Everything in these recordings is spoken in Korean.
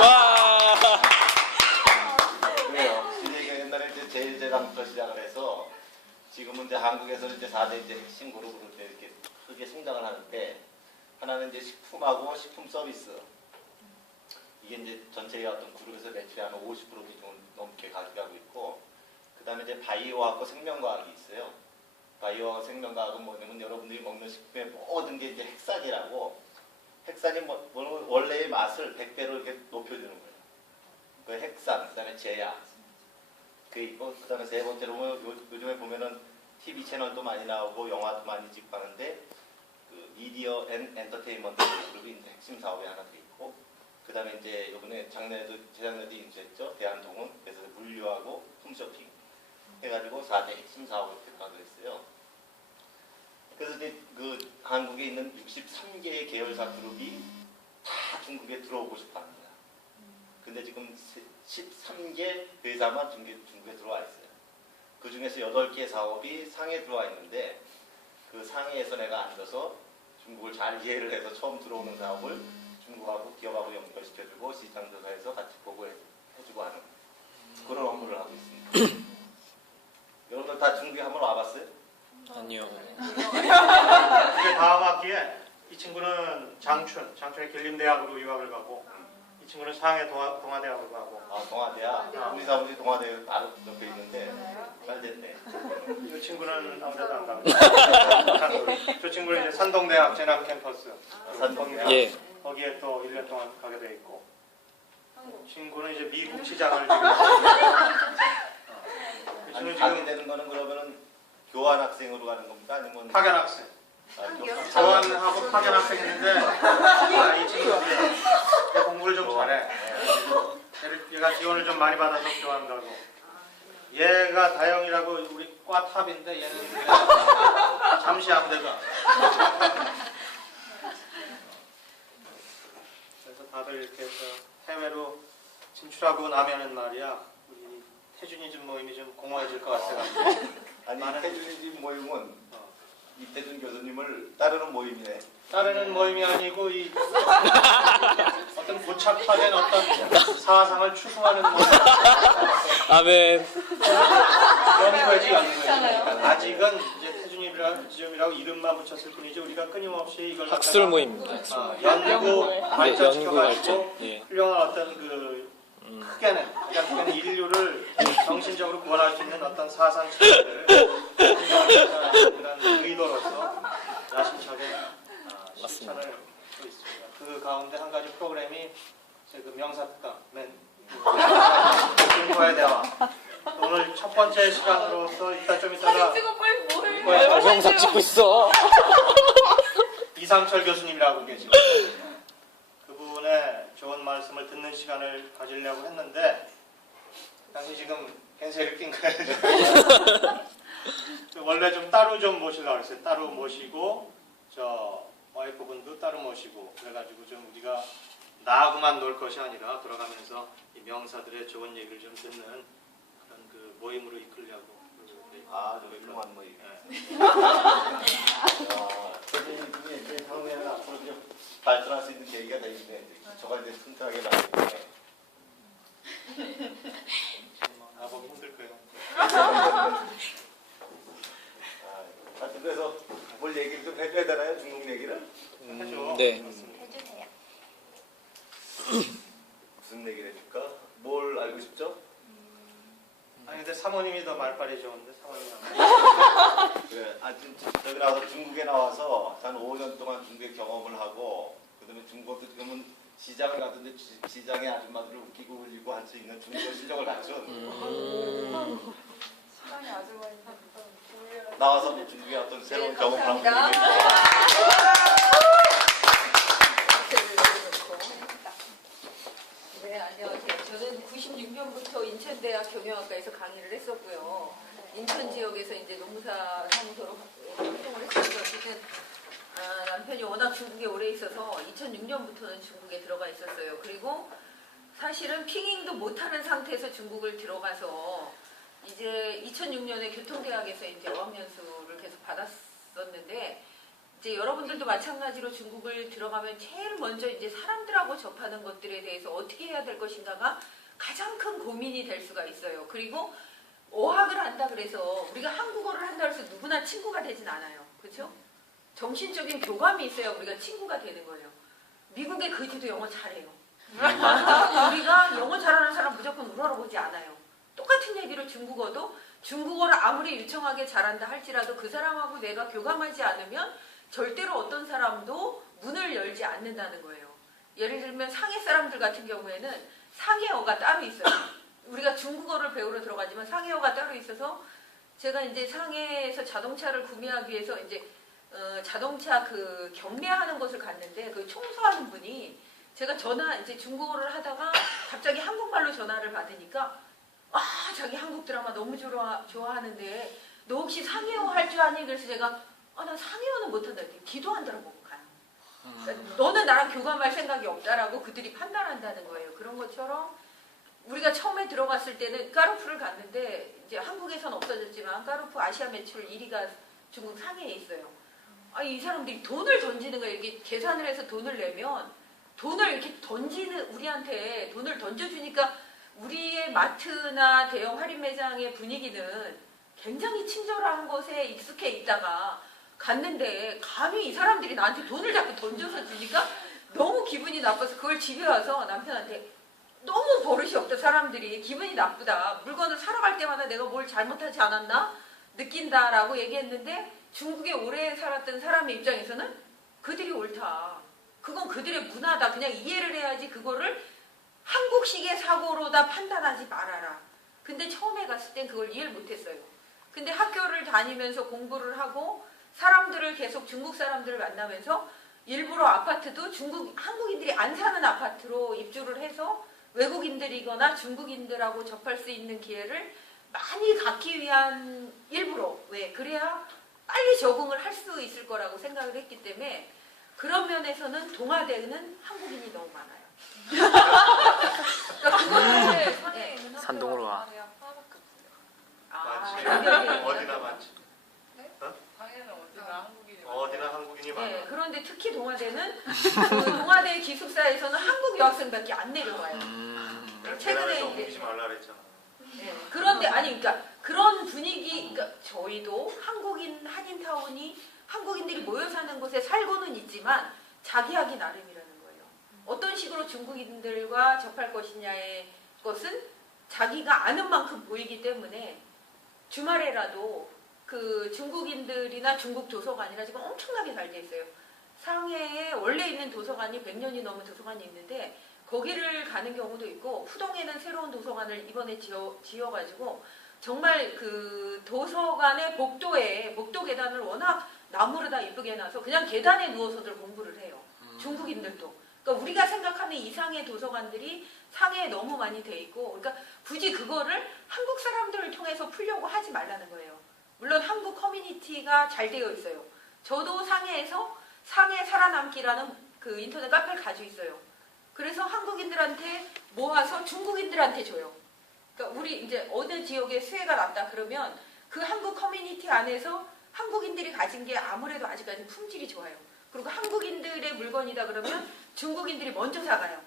와. 그래요. 진이가 옛날에 이제 제일제당부터 시작을 해서 지금은 이제 한국에서는 이제 4대 이제 핵심 그룹으로 이렇게 크게 성장을 하는데 하나는 이제 식품하고 식품 서비스. 이게 이제 전체의 어떤 그룹에서 매출의 한 50% 비중을 넘게 가져가고 있고, 그 다음에 이제 바이오하고 생명과학이 있어요. 바이오하고 생명과학은 뭐냐면 여러분들이 먹는 식품의 모든 게 이제 핵산이라고, 핵산이 원래의 맛을 100배로 이렇게 높여주는 거예요. 그 핵산, 그 다음에 제약. 그 있고, 그 다음에 세 번째로 보면 요즘에 보면은 TV 채널도 많이 나오고 영화도 많이 찍고 하는데, 그 미디어 앤 엔터테인먼트 그룹이 이제 핵심 사업에 하나 돼 있고, 그 다음에 이제 요번에 재작년에도 인수했죠. 대한통운. 그래서 물류하고 홈쇼핑 해가지고 4대 핵심 사업을 들어가게 됐어요. 그래서 이제 그 한국에 있는 63개의 계열사 그룹이 다 중국에 들어오고 싶어 합니다. 근데 지금 13개 회사만 중국에 들어와 있어요. 그 중에서 8개 사업이 상해에 들어와 있는데, 그 상해에서 내가 앉아서 중국을 잘 이해를 해서 처음 들어오는 사업을 중국하고 기업하고 연결시켜주고 시장 조사해서 같이 보고해주고 하는 그런 업무를 하고 있습니다. 여러분들 다 중국에 한번 와봤어요? 아니요. 이제 다음 학기에 이 친구는 장춘의 길림대학으로 유학을 가고, 이 친구는 상해 동아대학으로 가고. 아, 동아대야? 우리 사무실 동아대 바로 옆에 있는데 잘 됐네. 이 친구는 아무데도 안 가고. 저 친구는 이제 산동대학 재난 캠퍼스. 산동대학. 예. 거기에 또 1년 동안 가게 돼 있고. 친구는 이제 미국 시장을 지금. 아니, 가게 되는 거는 그러면은 교환 학생으로 가는 겁니까? 아니면 파견 학생. 교환하고 파견 학생 했는데, 이 친구는 이제 공부를 좀 잘해. 얘가 지원을 좀 많이 받아서 교환 가고. 얘가 다영이라고 우리 과 탑인데 얘는 잠시 안 돼가. 그래서 다들 이렇게 해외로 진출하고 나면은 말이야, 우리 태준이즘 모임이 좀 공허해질 것 같아가지고. 아니 태준이 집 모임은 이태준 교수님을 따르는 모임이네. 따르는 모임이 아니고 이 어떤 고착화된 어떤 사상을 추구하는 모임. 아멘. 그런 거지 아직은 이제 태준이즘이라고 이름만 붙였을 뿐이지 우리가 끊임없이 이걸 학술 모임입니다. 연구 네, 연구 발전시켜가지고 발전. 예. 훌륭한 어떤 가장 크게는 인류를 정신적으로 구원할 수 있는 어떤 사상 체계를 그런 의도로서 야심차게 실천을 하고 있습니다. 그 가운데 한 가지 프로그램이 그 명사특강, 중국과의 대화. 오늘 첫 번째 시간으로서 좀 이따가 영상 찍고 있어. 이상철 교수님이라고 계시거든요. 그분의 좋은 말씀을 듣는 시간을 가지려고 했는데 당시 지금 캔슬을 낀 거예요. 원래 좀 따로 좀 모시려고 했어요. 따로 모시고 저 와이프분도 따로 모시고 그래가지고 좀 우리가 나하고만 놀 것이 아니라 돌아가면서 이 명사들의 좋은 얘기를 좀 듣는 그런 그 모임으로 이끌려고. 아, 저 훌륭한 모임. 태준이 중에 이제 향후에는 앞으로 좀 발전할 수 있는 계기가 되겠네. 저가 이제 튼튼하게 나오는데. 나보기 힘들 거예요. 하여튼 그래서 뭘 얘기를 좀 해줘야 되나요? 중국 얘기를? 해줘. 네. 해주세요. 무슨 얘기를 해줄까? 뭘 알고 싶죠? 아니 근데 사모님이 더 말빨이 좋은데 사모님이 안 그래, 저기 나와서 중국에 나와서 한 5년 동안 중국에 경험을 하고 그다음에 중국도 지금은 시장을 가던데 시장의 아줌마들을 웃기고 울리고 할 수 있는 중국의 실력을 갖춘 시간이 아주 많이 나와서 뭐 중국의 어떤 새로운 경험을 하고 네, 안녕하세요. 저는 96년부터 인천대학 경영학과에서 강의를 했었고요. 인천 지역에서 이제 노무사 사무소로 활동을 했었어요. 어쨌든 남편이 워낙 중국에 오래 있어서 2006년부터는 중국에 들어가 있었어요. 그리고 사실은 핑잉도 못하는 상태에서 중국을 들어가서 이제 2006년에 교통대학에서 이제 어학연수를 계속 받았었는데 이제 여러분들도 마찬가지로 중국을 들어가면 제일 먼저 이제 사람들하고 접하는 것들에 대해서 어떻게 해야 될 것인가가 가장 큰 고민이 될 수가 있어요. 그리고 어학을 한다 그래서 우리가 한국어를 한다 해서 누구나 친구가 되진 않아요. 그렇죠? 정신적인 교감이 있어야 우리가 친구가 되는 거예요. 미국의 거지도 영어 잘해요. 우리가 영어 잘하는 사람 무조건 우러러보지 않아요. 똑같은 얘기로 중국어를 아무리 유창하게 잘한다 할지라도 그 사람하고 내가 교감하지 않으면 절대로 어떤 사람도 문을 열지 않는다는 거예요. 예를 들면 상해 사람들 같은 경우에는 상해어가 따로 있어요. 우리가 중국어를 배우러 들어가지만 상해어가 따로 있어서 제가 이제 상해에서 자동차를 구매하기 위해서 이제 자동차 그 경매하는 곳을 갔는데 그 청소하는 분이 제가 이제 중국어를 하다가 갑자기 한국말로 전화를 받으니까 자기 한국 드라마 너무 좋아하는데 너 혹시 상해어 할 줄 아니? 그래서 제가 나 상해어는 못한다 이렇게 기도한다고 가요. 그러니까 너는 나랑 교감할 생각이 없다라고 그들이 판단한다는 거예요. 그런 것처럼 우리가 처음에 들어갔을 때는 까르푸를 갔는데 이제 한국에선 없어졌지만 까르푸 아시아 매출 1위가 중국 상해에 있어요. 이 사람들이 돈을 던지는 거예요. 이게 계산을 해서 돈을 내면 돈을 이렇게 우리한테 돈을 던져주니까 우리의 마트나 대형 할인 매장의 분위기는 굉장히 친절한 곳에 익숙해 있다가 갔는데 감히 이 사람들이 나한테 돈을 자꾸 던져서 주니까 너무 기분이 나빠서 그걸 집에 와서 남편한테 너무 버릇이 없다 사람들이 기분이 나쁘다 물건을 사러 갈 때마다 내가 뭘 잘못하지 않았나 느낀다라고 얘기했는데 중국에 오래 살았던 사람의 입장에서는 그들이 옳다. 그건 그들의 문화다. 그냥 이해를 해야지 그거를 한국식의 사고로다 판단하지 말아라. 근데 처음에 갔을 땐 그걸 이해를 못했어요. 근데 학교를 다니면서 공부를 하고 사람들을 계속 중국 사람들을 만나면서 일부러 아파트도 한국인들이 안 사는 아파트로 입주를 해서 외국인들이거나 중국인들하고 접할 수 있는 기회를 많이 갖기 위한 일부러 그래야 빨리 적응을 할 수 있을 거라고 생각을 했기 때문에 그런 면에서는 동아대는 한국인이 너무 많아요. 그러니까 그거를 산동으로 와. 많지. 어디나 많지. 당연히 어디나 한국인이 어디나 한국인이 많아. 네, 그런데 특히 동아대는 그 동아대 기숙사에서는 한국 여학생밖에 안 내려와요. 최근에 계란에서 이제 옮기지 말라 그랬잖아. 그런데 그러니까 그런 분위기, 그러니까 저희도 한인타운이 한국인들이 모여 사는 곳에 살고는 있지만 자기 하기 나름이라는 거예요. 어떤 식으로 중국인들과 접할 것이냐의 것은 자기가 아는 만큼 보이기 때문에 주말에라도 그 중국인들이나 중국 도서관이라 지금 엄청나게 잘 돼 있어요. 상해에 원래 있는 도서관이 100년이 넘은 도서관이 있는데 거기를 가는 경우도 있고 후동에는 새로운 도서관을 이번에 지어가지고 정말 그 도서관의 복도 계단을 워낙 나무로 다 예쁘게 해놔서 그냥 계단에 누워서들 공부를 해요. 중국인들도. 그러니까 우리가 생각하는 이상의 도서관들이 상해에 너무 많이 돼 있고 그러니까 굳이 그거를 한국 사람들을 통해서 풀려고 하지 말라는 거예요. 물론 한국 커뮤니티가 잘 되어 있어요. 저도 상해에서 상해 살아남기라는 그 인터넷 카페를 가지고 있어요. 그래서 한국인들한테 모아서 중국인들한테 줘요. 그러니까 우리 이제 어느 지역에 수해가 났다 그러면 그 한국 커뮤니티 안에서 한국인들이 가진 게 아무래도 아직까지 품질이 좋아요. 그리고 한국인들의 물건이다 그러면 중국인들이 먼저 사가요.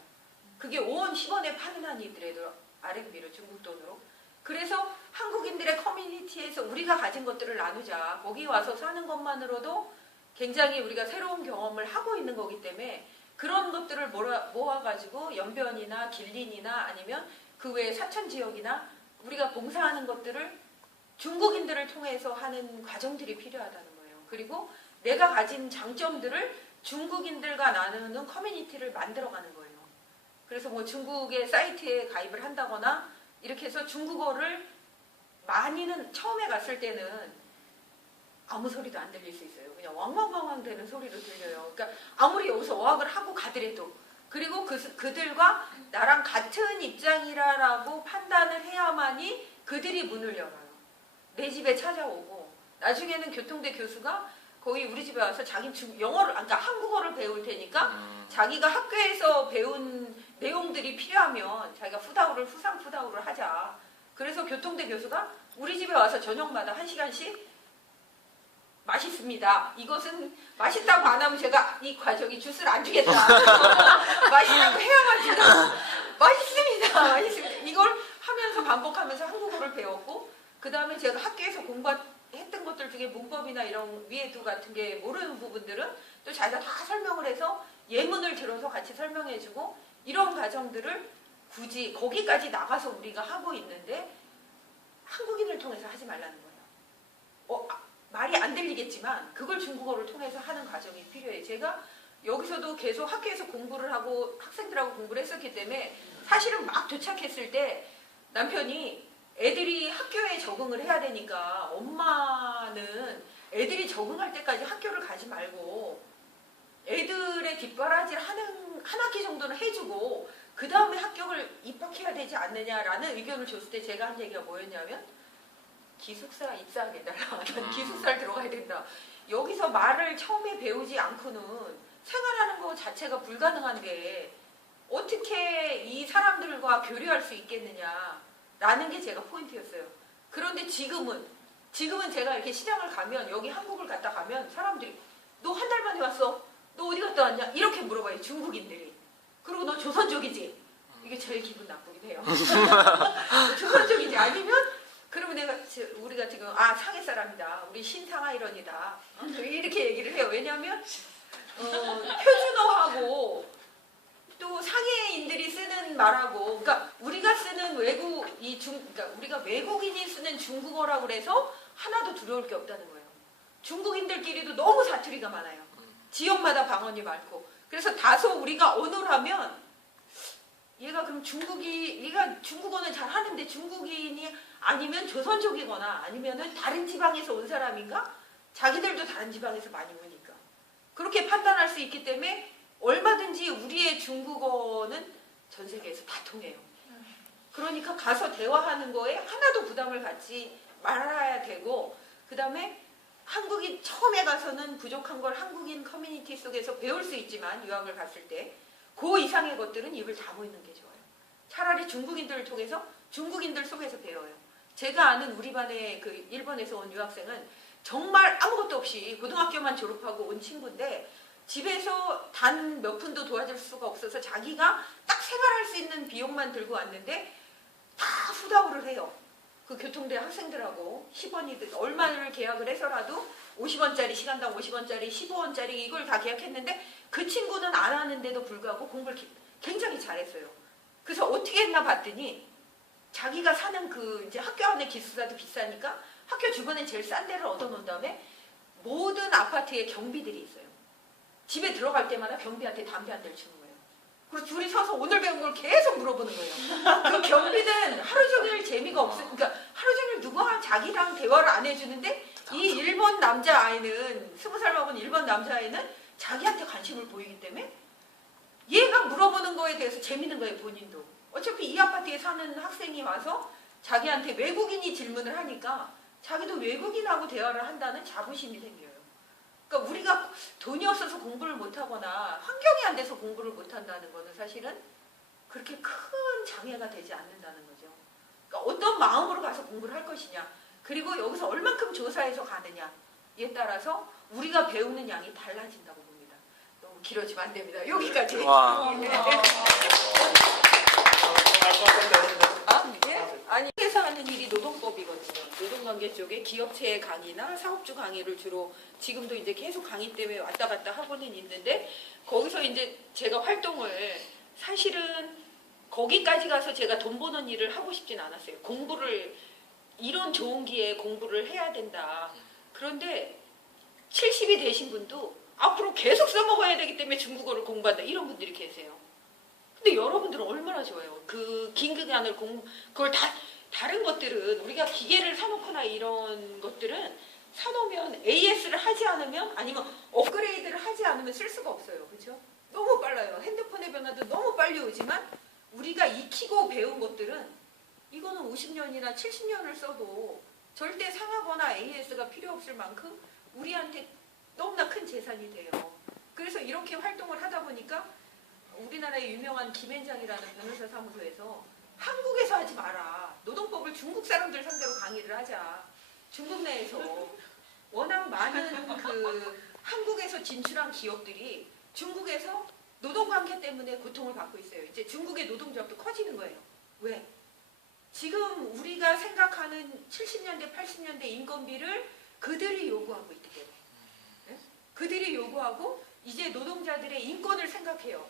그게 5원, 10원에 파는 한이 있더라도 RMB로 중국 돈으로. 그래서 한국인들의 커뮤니티에서 우리가 가진 것들을 나누자. 거기 와서 사는 것만으로도 굉장히 우리가 새로운 경험을 하고 있는 거기 때문에 그런 것들을 모아가지고 연변이나 길린이나 아니면 그 외에 사천 지역이나 우리가 봉사하는 것들을 중국인들을 통해서 하는 과정들이 필요하다는 거예요. 그리고 내가 가진 장점들을 중국인들과 나누는 커뮤니티를 만들어가는 거예요. 그래서 뭐 중국의 사이트에 가입을 한다거나 이렇게 해서 중국어를 많이는 처음에 갔을 때는 아무 소리도 안 들릴 수 있어요. 그냥 왕왕왕왕 되는 소리로 들려요. 그러니까 아무리 여기서 어학을 하고 가더라도 그리고 그들과 나랑 같은 입장이라고 판단을 해야만이 그들이 문을 열어요. 내 집에 찾아오고 나중에는 교통대 교수가 거의 우리 집에 와서 자기 영어를 그러니까 한국어를 배울 테니까 자기가 학교에서 배운 내용들이 필요하면 자기가 후상 푸다우를 하자. 그래서 교통대 교수가 우리 집에 와서 저녁마다 1시간씩 맛있습니다. 이것은 맛있다고 안 하면 제가 이 과정이 주스를 안 주겠다. 맛있다고 해야만 준다. 맛있습니다. 맛있습니다. 이걸 하면서 반복하면서 한국어를 배웠고 그 다음에 제가 학교에서 공부했던 것들 중에 문법이나 이런 위에도 같은 게 모르는 부분들은 또 자기가 다 설명을 해서 예문을 들어서 같이 설명해주고 이런 과정들을 굳이 거기까지 나가서 우리가 하고 있는데 한국인을 통해서 하지 말라는 거예요. 말이 안 들리겠지만 그걸 중국어를 통해서 하는 과정이 필요해요. 제가 여기서도 계속 학교에서 공부를 하고 학생들하고 공부를 했었기 때문에 사실은 막 도착했을 때 남편이 애들이 학교에 적응을 해야 되니까 엄마는 애들이 적응할 때까지 학교를 가지 말고 애들의 뒷바라지를 한 학기 정도는 해주고 그 다음에 학교를 입학해야 되지 않느냐라는 의견을 줬을 때 제가 한 얘기가 뭐였냐면 기숙사 입사하게달라. 난 기숙사를 들어가야 된다. 여기서 말을 처음에 배우지 않고는 생활하는 것 자체가 불가능한데 어떻게 이 사람들과 교류할 수 있겠느냐라는 게 제가 포인트였어요. 그런데 지금은 제가 이렇게 시장을 가면 여기 한국을 갔다 가면 사람들이 너 한 달 만에 왔어? 너 어디 갔다 왔냐? 이렇게 물어봐요. 중국인들이. 그리고 너 조선족이지? 이게 제일 기분 나쁘긴 해요. 조선족이지? 아니면 그러면 우리가 지금 상해 사람이다. 우리 신상하이런이다. 이렇게 얘기를 해요. 왜냐하면 표준어하고 또 상해인들이 쓰는 말하고 그러니까 우리가 쓰는 그러니까 우리가 외국인이 쓰는 중국어라고 그래서 하나도 두려울 게 없다는 거예요. 중국인들끼리도 너무 사투리가 많아요. 지역마다 방언이 많고 그래서 다소 우리가 언어를 하면 얘가 그럼 얘가 중국어는 잘 하는데 중국인이 아니면 조선족이거나 아니면은 다른 지방에서 온 사람인가? 자기들도 다른 지방에서 많이 오니까. 그렇게 판단할 수 있기 때문에 얼마든지 우리의 중국어는 전 세계에서 다 통해요. 그러니까 가서 대화하는 거에 하나도 부담을 갖지 말아야 되고 그 다음에 한국인 처음에 가서는 부족한 걸 한국인 커뮤니티 속에서 배울 수 있지만 유학을 갔을 때 그 이상의 것들은 입을 다물는 게 좋아요. 차라리 중국인들을 통해서 중국인들 속에서 배워요. 제가 아는 우리 반의 그 일본에서 온 유학생은 정말 아무것도 없이 고등학교만 졸업하고 온 친구인데 집에서 단 몇 푼도 도와줄 수가 없어서 자기가 딱 생활할 수 있는 비용만 들고 왔는데 다 후다오를 해요. 그 교통대 학생들하고 10원이든 얼마를 계약을 해서라도 50원짜리 시간당 50원짜리 15원짜리 이걸 다 계약했는데 그 친구는 안 하는데도 불구하고 공부를 굉장히 잘했어요. 그래서 어떻게 했나 봤더니 자기가 사는 그 이제 학교 안에 기숙사도 비싸니까 학교 주변에 제일 싼 데를 얻어놓은 다음에 모든 아파트에 경비들이 있어요. 집에 들어갈 때마다 경비한테 담배 한 대를 주는 거예요. 그리고 둘이 서서 오늘 배운 걸 계속 물어보는 거예요. 그 경비는 하루 종일 재미가 없으니까 하루 종일 누가 자기랑 대화를 안 해주는데 이 일본 남자아이는 20살 먹은 일본 남자아이는 자기한테 관심을 보이기 때문에 얘가 물어보는 거에 대해서 재밌는 거예요. 본인도. 어차피 이 아파트에 사는 학생이 와서 자기한테 외국인이 질문을 하니까 자기도 외국인하고 대화를 한다는 자부심이 생겨요. 그러니까 우리가 돈이 없어서 공부를 못하거나 환경이 안 돼서 공부를 못한다는 거는 사실은 그렇게 큰 장애가 되지 않는다는 거죠. 그러니까 어떤 마음으로 가서 공부를 할 것이냐 그리고 여기서 얼만큼 조사해서 가느냐에 따라서 우리가 배우는 양이 달라진다고 봅니다. 너무 길어지면 안 됩니다. 여기까지. 와. 아니, 회사 하는 일이 노동법이거든요. 노동관계 쪽에 기업체 강의나 사업주 강의를 주로 지금도 이제 계속 강의 때문에 왔다 갔다 하고는 있는데 거기서 이제 제가 활동을 사실은 거기까지 가서 제가 돈 버는 일을 하고 싶진 않았어요. 공부를 이런 좋은 기회에 공부를 해야 된다. 그런데 70이 되신 분도 앞으로 계속 써먹어야 되기 때문에 중국어를 공부한다. 이런 분들이 계세요. 근데 여러분들은 얼마나 좋아요. 그 긴 기간을 그걸 다른 것들은 우리가 기계를 사놓거나 이런 것들은 사놓으면 AS를 하지 않으면 아니면 업그레이드를 하지 않으면 쓸 수가 없어요. 그렇죠? 너무 빨라요. 핸드폰의 변화도 너무 빨리 오지만 우리가 익히고 배운 것들은 이거는 50년이나 70년을 써도 절대 상하거나 AS가 필요 없을 만큼 우리한테 너무나 큰 재산이 돼요. 그래서 이렇게 활동을 하다 보니까 우리나라의 유명한 김앤장이라는 변호사 사무소에서 한국에서 하지 마라. 노동법을 중국 사람들 상대로 강의를 하자. 중국 내에서 워낙 많은 그 한국에서 진출한 기업들이 중국에서 노동관계 때문에 고통을 받고 있어요. 이제 중국의 노동조합도 커지는 거예요. 왜? 지금 우리가 생각하는 70년대, 80년대 인건비를 그들이 요구하고 있기 때문에. 네? 그들이 요구하고 이제 노동자들의 인권을 생각해요.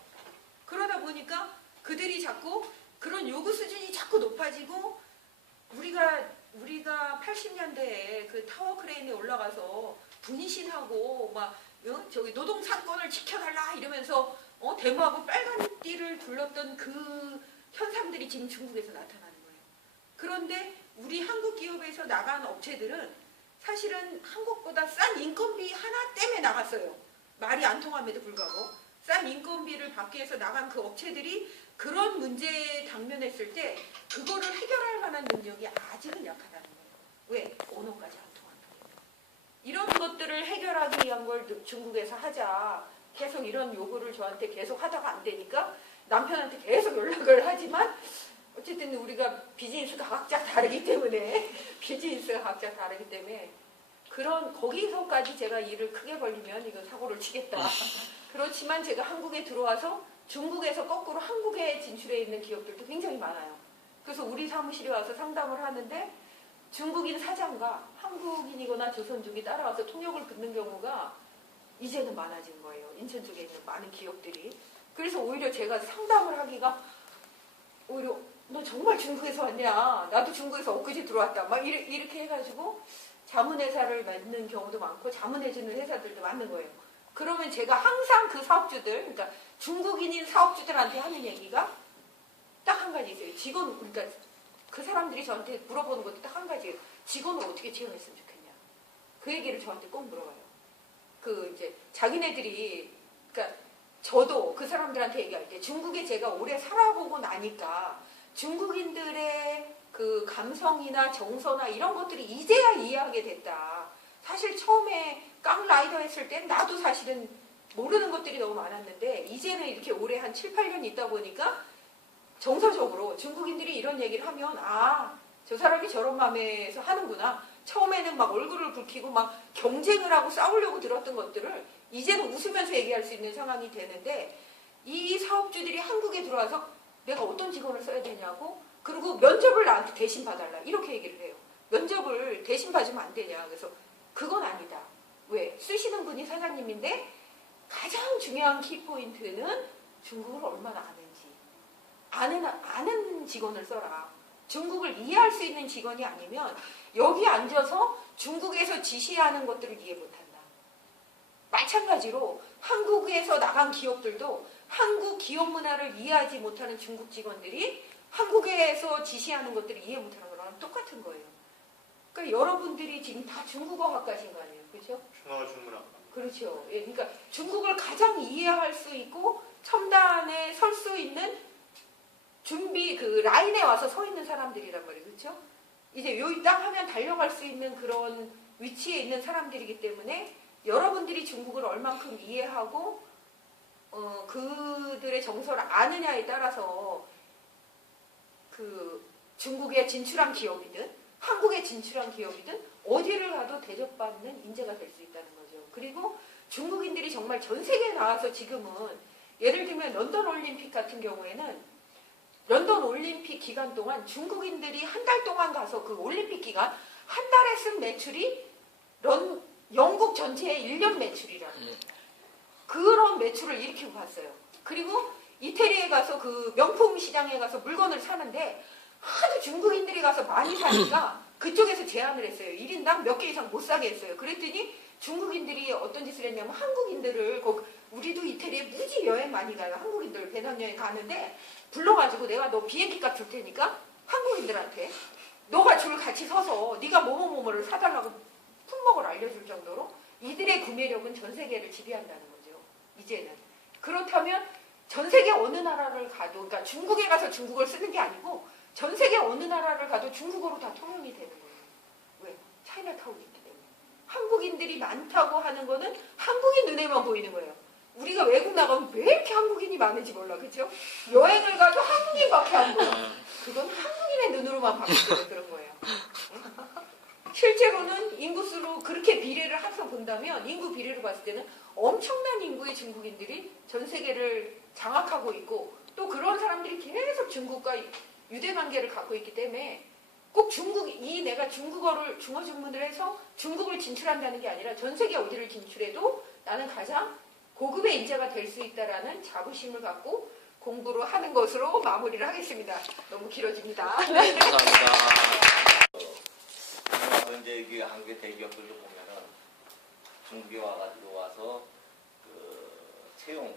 그러다 보니까 그들이 자꾸 그런 요구 수준이 자꾸 높아지고 우리가 80년대에 그 타워 크레인에 올라가서 분신하고 막 저기 노동 사건을 지켜달라 이러면서 데모하고 빨간 띠를 둘렀던 그 현상들이 지금 중국에서 나타나는 거예요. 그런데 우리 한국 기업에서 나간 업체들은 사실은 한국보다 싼 인건비 하나 때문에 나갔어요. 말이 안 통함에도 불구하고 싼 인건비를 받기 위해서 나간 그 업체들이 그런 문제에 당면했을 때 그거를 해결할 만한 능력이 아직은 약하다는 거예요. 왜? 언어까지 안 통한다. 이런 것들을 해결하기 위한 걸 중국에서 하자. 계속 이런 요구를 저한테 계속 하다가 안 되니까 남편한테 계속 연락을 하지만 어쨌든 우리가 비즈니스가 각자 다르기 때문에 그런 거기서까지 제가 일을 크게 벌리면 이거 사고를 치겠다. 그렇지만 제가 한국에 들어와서 중국에서 거꾸로 한국에 진출해 있는 기업들도 굉장히 많아요. 그래서 우리 사무실에 와서 상담을 하는데 중국인 사장과 한국인이거나 조선족이 따라와서 통역을 듣는 경우가 이제는 많아진 거예요. 인천 쪽에 있는 많은 기업들이. 그래서 오히려 제가 상담을 하기가 오히려 너 정말 중국에서 왔냐? 나도 중국에서 엊그제 들어왔다. 막 이렇게 해가지고 자문회사를 맺는 경우도 많고 자문해주는 회사들도 많은 거예요. 그러면 제가 항상 그 사업주들, 그러니까 중국인인 사업주들한테 하는 얘기가 딱 한 가지 있어요. 직원, 그러니까 그 사람들이 저한테 물어보는 것도 딱 한 가지예요. 직원을 어떻게 채용했으면 좋겠냐. 그 얘기를 저한테 꼭 물어봐요. 그 이제 자기네들이, 그러니까 저도 그 사람들한테 얘기할 때 중국에 제가 오래 살아보고 나니까 중국인들의 그 감성이나 정서나 이런 것들이 이제야 이해하게 됐다. 사실 처음에 깡라이더 했을 땐 나도 사실은 모르는 것들이 너무 많았는데 이제는 이렇게 오래 한 7, 8년 있다 보니까 정서적으로 중국인들이 이런 얘기를 하면 아, 저 사람이 저런 마음에서 하는구나. 처음에는 막 얼굴을 붉히고 막 경쟁을 하고 싸우려고 들었던 것들을 이제는 웃으면서 얘기할 수 있는 상황이 되는데 이 사업주들이 한국에 들어와서 내가 어떤 직원을 써야 되냐고 그리고 면접을 나한테 대신 봐달라 이렇게 얘기를 해요. 면접을 대신 봐주면 안 되냐. 그래서 그건 아니다. 왜? 쓰시는 분이 사장님인데 가장 중요한 키포인트는 중국을 얼마나 아는지 아는 직원을 써라. 중국을 이해할 수 있는 직원이 아니면 여기 앉아서 중국에서 지시하는 것들을 이해 못한다. 마찬가지로 한국에서 나간 기업들도 한국 기업 문화를 이해하지 못하는 중국 직원들이 한국에서 지시하는 것들을 이해 못하는 거랑 똑같은 거예요. 그러니까 여러분들이 지금 다 중국어 학과신 거 아니에요. 그렇죠? 중국어 중문학. 그렇죠. 예, 그러니까 중국을 가장 이해할 수 있고 첨단에 설 수 있는 준비 그 라인에 와서 서 있는 사람들이란 말이에요. 그렇죠? 이제 여기 딱 하면 달려갈 수 있는 그런 위치에 있는 사람들이기 때문에 여러분들이 중국을 얼만큼 이해하고 그들의 정서를 아느냐에 따라서 그 중국에 진출한 기업이든 한국에 진출한 기업이든 어디를 가도 대접받는 인재가 될 수 있다는 거죠. 그리고 중국인들이 정말 전 세계에 나와서 지금은 예를 들면 런던 올림픽 같은 경우에는 런던 올림픽 기간 동안 중국인들이 한 달 동안 가서 그 올림픽 기간 한 달에 쓴 매출이 영국 전체의 1년 매출이라는 거예요. 그런 매출을 일으키고 갔어요. 그리고 이태리에 가서 그 명품 시장에 가서 물건을 사는데 하도 중국인들이 가서 많이 사니까 그쪽에서 제안을 했어요. 1인당 몇 개 이상 못 사게 했어요. 그랬더니 중국인들이 어떤 짓을 했냐면 한국인들을 우리도 이태리에 무지 여행 많이 가요. 한국인들 배낭여행 가는데 불러가지고 내가 너 비행기 값 줄 테니까 한국인들한테 너가 줄 같이 서서 네가 뭐뭐뭐를 사달라고 품목을 알려줄 정도로 이들의 구매력은 전 세계를 지배한다는 거죠. 이제는. 그렇다면 전 세계 어느 나라를 가도 그러니까 중국에 가서 중국어를 쓰는 게 아니고 전 세계 어느 나라를 가도 중국어로 다 통용이 되는 거예요. 왜? 차이나타운이 있기 때문에. 한국인들이 많다고 하는 거는 한국인 눈에만 보이는 거예요. 우리가 외국 나가면 왜 이렇게 한국인이 많은지 몰라. 그렇죠? 여행을 가도 한국인밖에 안 보여. 그건 한국인의 눈으로만 봤기 때문에 그런 거예요. 실제로는 인구수로 그렇게 비례를 해서 본다면 인구 비례로 봤을 때는 엄청난 인구의 중국인들이 전 세계를 장악하고 있고 또 그런 사람들이 계속 중국과 유대 관계를 갖고 있기 때문에 꼭 내가 중국어를 중어 주문을 해서 중국을 진출한다는 게 아니라 전 세계 어디를 진출해도 나는 가장 고급의 인재가 될 수 있다라는 자부심을 갖고 공부를 하는 것으로 마무리를 하겠습니다. 너무 길어집니다. 감사합니다. 그래서 이제 그 한국의 대기업들도 보면은 중국에 와서 채용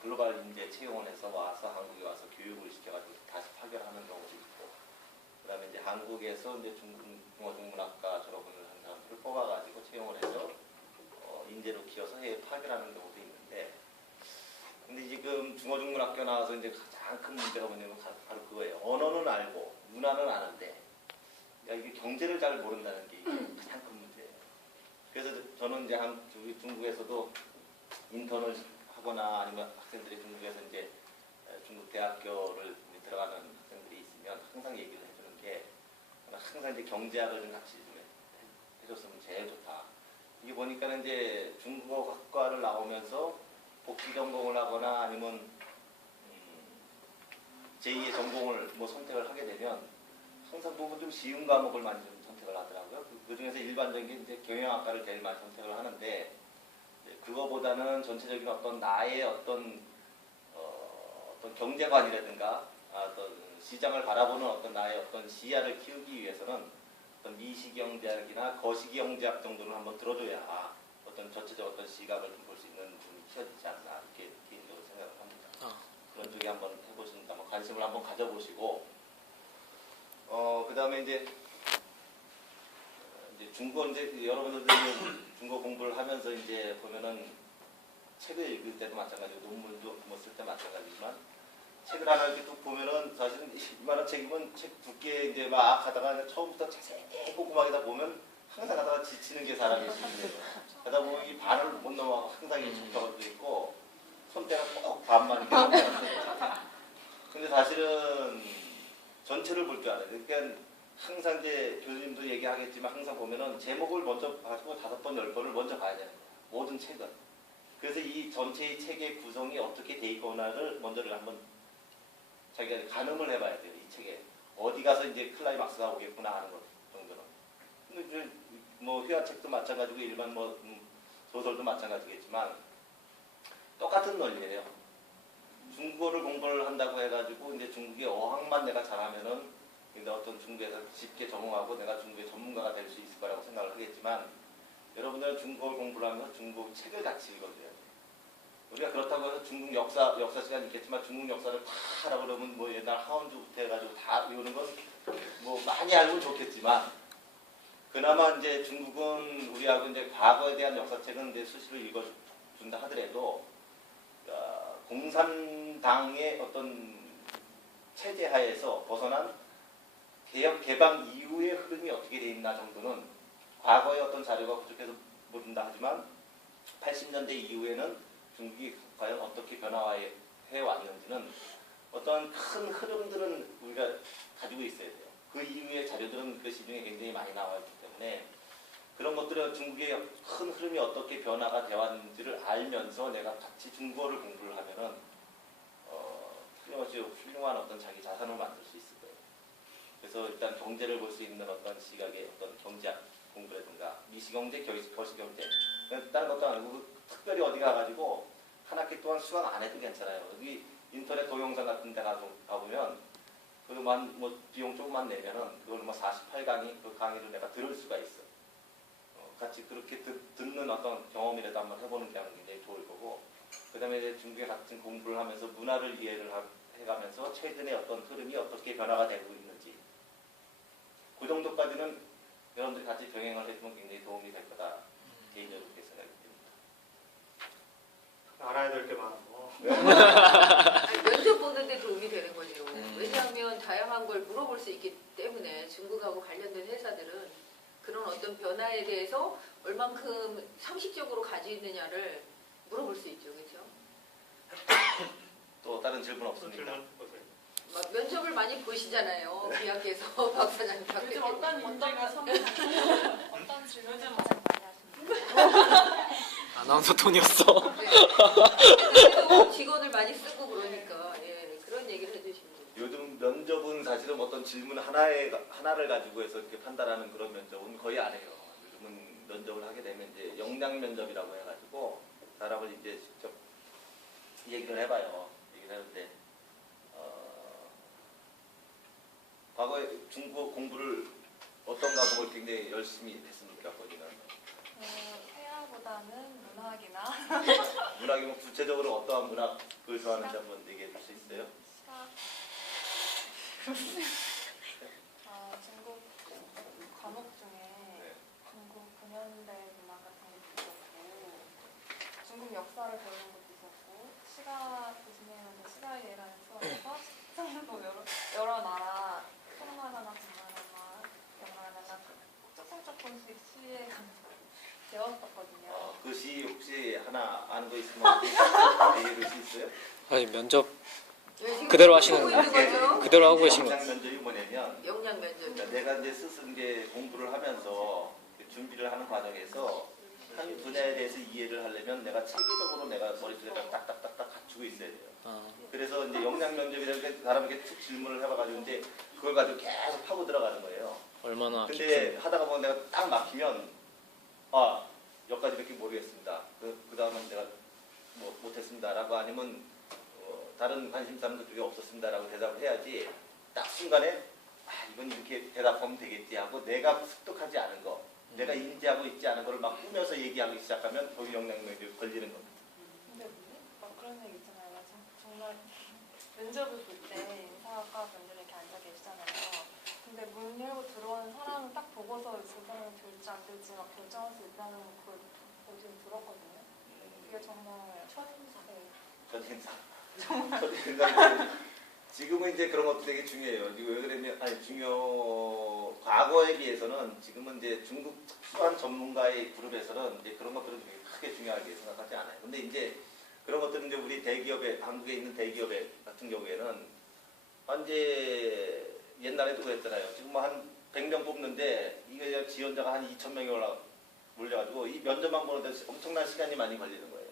글로벌 인재 채용을 해서 와서 한국에 와서 교육을 시켜가지고 다시 파견하는 경우도 있고, 그다음에 이제 한국에서 이제 중어중문학과 졸업을 한 사람들을 뽑아가지고 채용을 해서 인재로 키워서 해외 파견하는 경우도 있는데, 근데 지금 중어중문학교 나와서 이제 가장 큰 문제가 뭐냐면 바로 그거예요. 언어는 알고 문화는 아는데, 이게 경제를 잘 모른다는 게 가장 큰 문제예요. 그래서 저는 이제 중국에서도 인턴을 하거나 아니면 학생들이 중국에서 이제 중국 대학교를 들어가는 학생들이 있으면 항상 얘기를 해주는 게, 항상 이제 경제학을 좀 같이 좀 해줬으면 제일 좋다. 이게 보니까 이제 중국어학과를 나오면서 복지 전공을 하거나 아니면 제2의 전공을 뭐 선택을 하게 되면 항상 보면 좀 쉬운 과목을 많이 좀 선택을 하더라고요. 그 중에서 일반적인 이제 경영학과를 제일 많이 선택을 하는데, 그거보다는 전체적인 어떤 나의 어떤 경제관이라든가 어떤 시장을 바라보는 어떤 나의 어떤 시야를 키우기 위해서는 어떤 미시경제학이나 거시경제학 정도는 한번 들어줘야 어떤 전체적 어떤 시각을 좀 볼 수 있는 부분이 키워지지 않나, 이렇게 개인적으로 생각을 합니다. 그런 쪽에 한번 해보신다, 뭐 관심을 한번 가져보시고, 그 다음에 이제 중국어 이제 여러분들도 중국어 공부를 하면서 이제 보면은 책을 읽을 때도 마찬가지고 논문도 뭐 쓸 때 마찬가지지만, 책을 하나 이렇게 또 보면은 사실은 이만한 책이면 책 두께 이제 막 하다가 처음부터 자세히 꼼꼼하게 보면 항상 하다가 지치는 게 사람의 심리예요. 하다 보면 이 반을 못 넘어가고 항상 이 적혀져 있고 손때가 꼭 반만 이렇게 넘어가요. 근데 사실은 전체를 볼 줄 알아요. 그러니까 항상 이제 교수님도 얘기하겠지만 항상 보면은 제목을 먼저 가지고 5번, 10번을 먼저 봐야 되는 거예요. 모든 책은. 그래서 이 전체의 책의 구성이 어떻게 돼 있거나를 먼저를 한번 자기가 가늠을 해봐야 돼요. 이 책에 어디 가서 이제 클라이막스가 오겠구나 하는 것 정도는. 근데 뭐 회화책도 마찬가지고 일반 뭐 소설도 마찬가지겠지만 똑같은 논리예요. 중국어를 공부를 한다고 해가지고 이제 중국의 어학만 내가 잘하면은 근데 어떤 중국에서 쉽게 적응하고 내가 중국의 전문가가 될 수 있을 거라고 생각을 하겠지만, 여러분들은 중국어를 공부를 하면서 중국 책을 같이 읽어줘야 돼요. 우리가 그렇다고 해서 중국 역사 시간이 있겠지만 중국 역사를 다 하라고 그러면 뭐 옛날 하원주부터 해가지고 다 외우는 건 뭐 많이 알면 좋겠지만, 그나마 이제 중국은 우리하고 이제 과거에 대한 역사책은 이제 수시로 읽어준다 하더라도 공산당의 어떤 체제 하에서 벗어난 개혁 개방 이후의 흐름이 어떻게 돼 있나 정도는 과거의 어떤 자료가 부족해서 모른다 하지만 80년대 이후에는 중국이 과연 어떻게 변화해 왔는지는 어떤 큰 흐름들은 우리가 가지고 있어야 돼요. 그 이후의 자료들은 그 시중에 굉장히 많이 나와 있기 때문에 그런 것들은 중국의 큰 흐름이 어떻게 변화가 되어 왔는지를 알면서 내가 같이 중국어를 공부를 하면은 훌륭한 어떤 자기 자산을 만들 수 있을 거예요. 그래서 일단 경제를 볼 수 있는 어떤 시각의 어떤 경제학 공부라든가 미시경제, 거시경제 다른 것도 아니고 특별히 어디 가가지고 한 학기 동안 수강 안 해도 괜찮아요. 여기 인터넷 동영상 같은 데 가보면 그만 뭐 비용 조금만 내면은 그걸 뭐 48강의 그 강의를 내가 들을 수가 있어. 같이 그렇게 듣는 어떤 경험이라도 한번 해보는 게 굉장히 좋을 거고, 그 다음에 중국의 같은 공부를 하면서 문화를 이해를 해가면서 최근에 어떤 흐름이 어떻게 변화가 되고 있는지 그 정도까지는 여러분들이 같이 병행을 해주면 굉장히 도움이 될 거다. 개인적으로 그렇게 생각이 듭니다. 알아야 될 게 많고. 면접 보는데 도움이 되는 거죠. 왜냐하면 다양한 걸 물어볼 수 있기 때문에 중국하고 관련된 회사들은 그런 어떤 변화에 대해서 얼만큼 상식적으로 가지고 있느냐를 물어볼 수 있죠. 그렇죠? 또 다른 질문 없습니까? 질문 보세요. 막 면접을 많이 보시잖아요. 비학계에서 박사장님 요즘 밖에 어떤 문제가 선호하세요? 어떤 질문 요즘 가장 많이 하시나요? 아나운서 톤이었어. 그래도 직원을 많이 쓰고 그러니까 예, 그런 얘기를 해주시면 돼요. 요즘 면접은 사실은 어떤 질문 하나를 가지고 해서 이렇게 판단하는 그런 면접은 거의 안 해요. 요즘은 면접을 하게 되면 이제 역량 면접이라고 해가지고 사람을 이제 직접 얘기를 해봐요. 얘기를 하는데 과거에 중국 공부를 어떤 과목을 굉장히 열심히 했습니까? 거기는 회화보다는 문학이나 문학이 뭐 구체적으로 어떠한 문학을 좋아하는지 한번 얘기해 줄 수 있어요? 시각 중국 과목 중에 네. 중국 근현대 문학 같은 것도 있었고 중국 역사를 배우는 것도 있었고 시가 교수님한테 시가이해라는 수업에서 식상도 여러 나라 송나라나 동나라나 영나라나 조금씩 시에 배웠었거든요. 그 시 혹시 하나 아는 거 있으면 얘기해 줄 수 있어요? 아니 면접 예, 지금 그대로 하시는 하고 거예요? 있는 거죠? 그대로 하고 계신 역량 거예요? 면접이 뭐냐면 역량 면접. 그러니까 내가 이제 스스로 이제 공부를 하면서 준비를 하는 과정에서 한 분야에 대해서 이해를 하려면 내가 체계적으로 내가 머릿속에 딱딱딱딱 갖추고 있어야 돼요. 아, 그래서 이제 역량 면접이라는 게 사람에게 툭 질문을 해봐가지고 이제 그걸 가지고 계속 파고 들어가는 거예요. 얼마나 근데 깊은 하다가 보면 내가 딱 막히면 여기까지밖에 모르겠습니다. 그 다음은 내가 뭐 못했습니다라고 아니면 다른 관심사는 그쪽에 없었습니다라고 대답을 해야지 딱 순간에 이건 이렇게 대답하면 되겠지 하고 내가 습득하지 않은 거 내가 인지하고 있지 않은 거를 막 꾸며서 얘기하기 시작하면 거기 역량면접이 걸리는 겁니다. 근데 막 그런 얘기 있잖아요. 정말 면접을 볼 때 인사과 분들이 이렇게 앉아 계시잖아요. 근데 문 열고 들어오는 사람은 딱 보고서 그 사람은 될지 안 될지 막 결정할 수 있다는 걸 어디서 들었거든요. 그게 정말 첫인상. 첫인상. 첫인상. 지금은 이제 그런 것도 되게 중요해요. 지금 왜 그러면 과거에 비해서는 지금은 이제 중국 특수한 전문가의 그룹에서는 이제 그런 것들은 되게 크게 중요하게 생각하지 않아요. 근데 이제 그런 것들은 이제 우리 대기업에 한국에 있는 대기업에 같은 경우에는 현재 옛날에도 그랬잖아요. 지금 뭐 한 100명 뽑는데 이게 지원자가 한 2,000명이 몰려가지고 이 면접만 보는데 엄청난 시간이 많이 걸리는 거예요.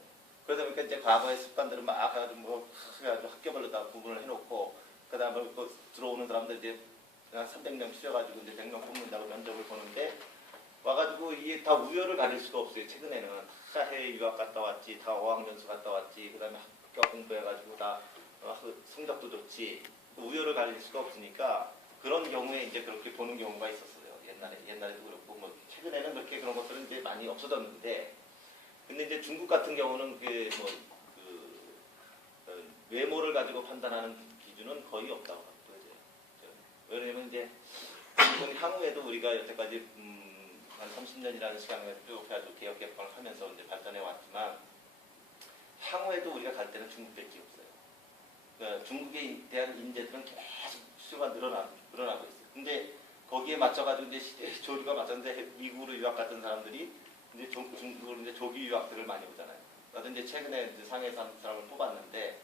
그러다 보니까 이제 과거의 습관들을 막 해가지고 학교별로 다 구분을 해놓고 그다음에 그 들어오는 사람들 이제 한 300명 치셔가지고 이제 100명 뽑는다고 면접을 보는데 와가지고 이게 다 우열을 가릴 수가 없어요. 최근에는 다 해외 유학 갔다 왔지, 다 어학연수 갔다 왔지, 그다음에 학교 공부해가지고 다 성적도 좋지. 우열을 가릴 수가 없으니까 그런 경우에 이제 그렇게 보는 경우가 있었어요. 옛날에도 그렇고 뭐 최근에는 그렇게 그런 것들은 이제 많이 없어졌는데. 근데 이제 중국 같은 경우는 외모를 가지고 판단하는 기준은 거의 없다고 합니다. 왜냐면 이제 지금 향후에도 우리가 여태까지 한 30년이라는 시간을 쭉 해가지고 개혁 개방을 하면서 이제 발전해 왔지만 향후에도 우리가 갈 때는 중국밖에 없어요. 그러니까 중국에 대한 인재들은 계속 수요가 늘어나고 있어요. 근데 거기에 맞춰가지고 이제 시대 조류가 맞췄는데 미국으로 유학 갔던 사람들이 이제 중국으로 이제 조기 유학들을 많이 오잖아요. 나도 이제 최근에 이제 상해에서 한 사람을 뽑았는데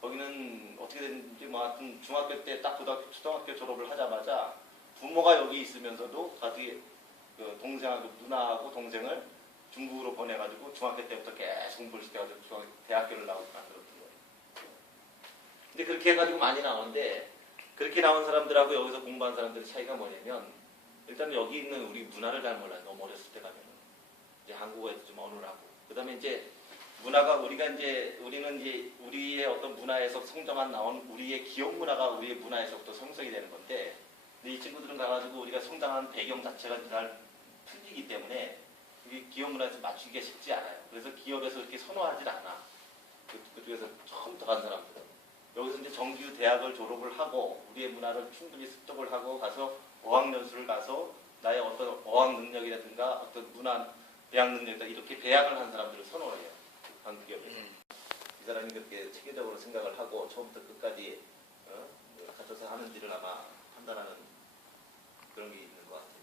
거기는 어떻게 됐는지 뭐 하여튼 중학교 때 딱 초등학교 졸업을 하자마자 부모가 여기 있으면서도 가족이 그 동생하고 누나하고 동생을 중국으로 보내가지고 중학교 때부터 계속 공부를 시켜가지고 대학교를 나오게 만들었던 거예요. 근데 그렇게 해가지고 많이 나오는데 그렇게 나온 사람들하고 여기서 공부한 사람들의 차이가 뭐냐면 일단 여기 있는 우리 문화를 잘 몰라요. 너무 어렸을 때 가면은 이제 한국어에도 좀 어눌하고 그다음에 이제 문화가 우리는 이제 우리의 어떤 문화에서 성장한 나온 우리의 기억 문화가 우리의 문화에서부터 형성이 되는 건데 근데 이 친구들은 가가지고 우리가 성장한 배경 자체가 잘 틀리기 때문에 이게 기업 문화에서 맞추기가 쉽지 않아요. 그래서 기업에서 이렇게 선호하지 않아. 그쪽에서 처음부터 간 사람들은 여기서 이제 정규 대학을 졸업을 하고 우리의 문화를 충분히 습득을 하고 가서 어학연수를 가서 나의 어떤 어학 능력이라든가 어떤 문화 배양 능력이다 이렇게 배양을 한 사람들을 선호를 해요. 한국 기업에서. 이 사람이 그렇게 체계적으로 생각을 하고 처음부터 끝까지 갖춰서 하는지를 아마 판단하는 그런 게 있는 것 같아요.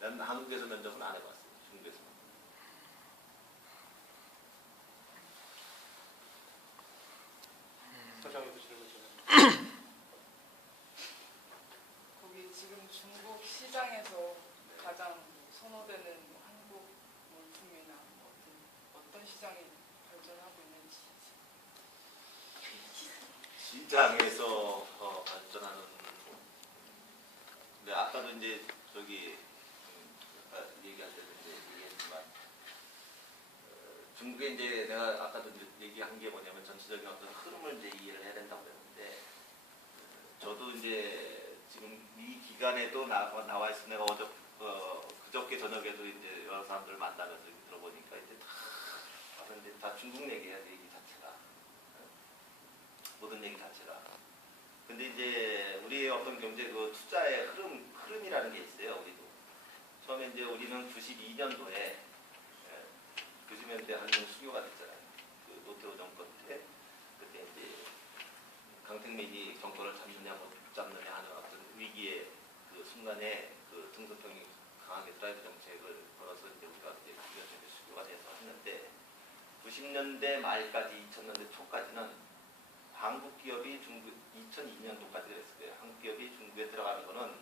난 한국에서 면접은 안 해봤어요. 중국에서만. 소장님도 질문 주세요. 가장 선호되는 한국 물품이나 어떤 시장이 발전하고 있는지. 시장에서 발전하는 네, 아까도 이제 저기 아까 얘기할 때도 이제 얘기했지만 중국에 이제 내가 아까도 이제 얘기한 게 뭐냐면 전체적인 어떤 흐름을 이제 이해를 해야 된다고 했는데 저도 이제 지금 이 기간에도 나와 있어 내가 그저께 저녁에도 이제 여러 사람들을 만나면서 이렇게 들어보니까 이제 다 중국 얘기야 얘기 자체가 모든 얘기 자체가. 근데 이제 우리의 어떤 경제 그 투자의 흐름이라는 게 있어요. 우리도 처음에 이제 우리는 92년도에 90년대 한번 수교가 됐잖아요. 그 노태우 정권 때 그때 이제 강택민이 정권을 잡느냐 못 잡느냐 하는 어떤 위기의 그 순간에 그 등소평이 강하게 드라이브 정책을 걸어서 이제 우리가 이제 수교가 돼서 했는데 90년대 말까지 2000년대 초까지는 한국 기업이 2002년도까지 그랬을 거예요. 한국 기업이 중국에 들어가는 거는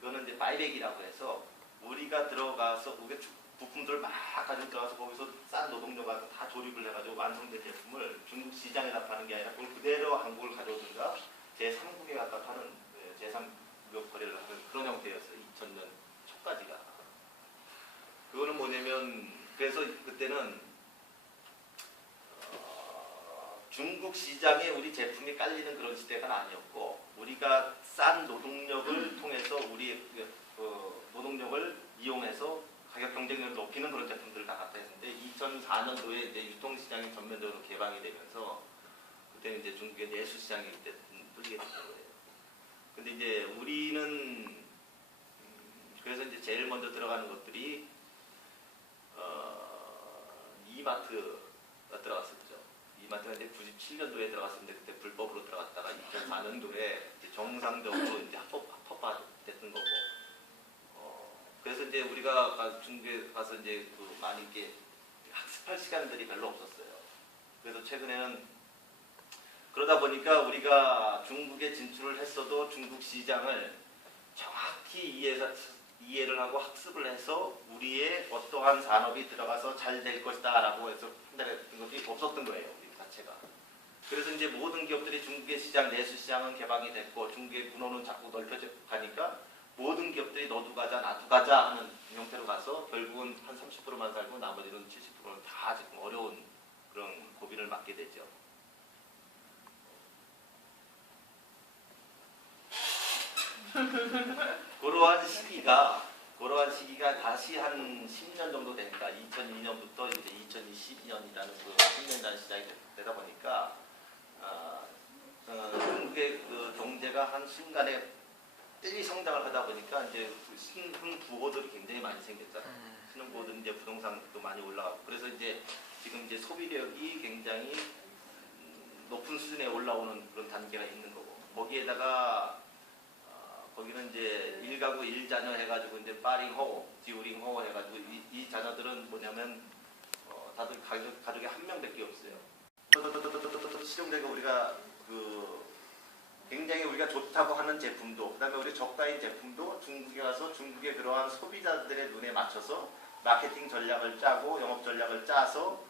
그거는 이제 바이백이라고 해서 우리가 들어가서 우리가 부품들을 막 가지고 들어가서 거기서 싼 노동력을 다 조립을 해가지고 완성된 제품을 중국 시장에다 파는 게 아니라 그걸 그대로 한국을 가져오든가 제3국에 갖다 파는 제3국 거래를 하는 그런 형태였어요. 2000년 초까지가. 그거는 뭐냐면 그래서 그때는 중국 시장에 우리 제품이 깔리는 그런 시대가 아니었고 우리가 싼 노동력을 통해서 우리의 노동력을 이용해서 가격 경쟁력을 높이는 그런 제품들을 다 갖다 했는데 2004년도에 이제 유통시장이 전면적으로 개방이 되면서 그때는 이제 중국의 내수 시장이 그때 뚫리게 됐던 거예요. 근데 이제 우리는 그래서 이제 제일 먼저 들어가는 것들이 이마트가 들어갔었죠. 이마트가 이제 97년도에 들어갔었는데 그때 불법으로 들어갔다가 2004년도에 이제 정상적으로 이제 합법화됐던 거고. 그래서 이제 우리가 중국에 가서 이제 그 많이 이렇게 학습할 시간들이 별로 없었어요. 그래서 최근에는 그러다 보니까 우리가 중국에 진출을 했어도 중국 시장을 정확히 이해를 하고 학습을 해서 우리의 어떠한 산업이 들어가서 잘 될 것이다 라고 해서 판단했던 것이 없었던 거예요. 우리 자체가. 그래서 이제 모든 기업들이 중국의 시장, 내수 시장은 개방이 됐고 중국의 문호는 자꾸 넓혀져 가니까 모든 기업들이 너도 가자 나도 가자 하는 형태로 가서 결국은 한 30%만 살고 나머지는 70%는 다 지금 어려운 그런 고비를 맞게 되죠. 그러한 시기가 다시 한 10년 정도 되니까 2002년부터 이제 2020년이라는 그 10년이라는 시작이 되다 보니까 중국의 그 경제가 한 순간에 떼리 성장을 하다 보니까 이제 신흥 부호들이 굉장히 많이 생겼잖아요. 신흥 부호들은 이제 부동산도 많이 올라가고 그래서 이제 지금 이제 소비력이 굉장히 높은 수준에 올라오는 그런 단계가 있는 거고 거기에다가 거기는 이제 1가구 1자녀 해가지고 이제 빠링호, 지우링호 해가지고 이 자녀들은 뭐냐면 다들 가족이 한 명밖에 없어요. 실용적으로 우리가 굉장히 우리가 좋다고 하는 제품도 그다음에 우리 저가인 제품도 중국에 가서 중국의 그러한 소비자들의 눈에 맞춰서 마케팅 전략을 짜고 영업 전략을 짜서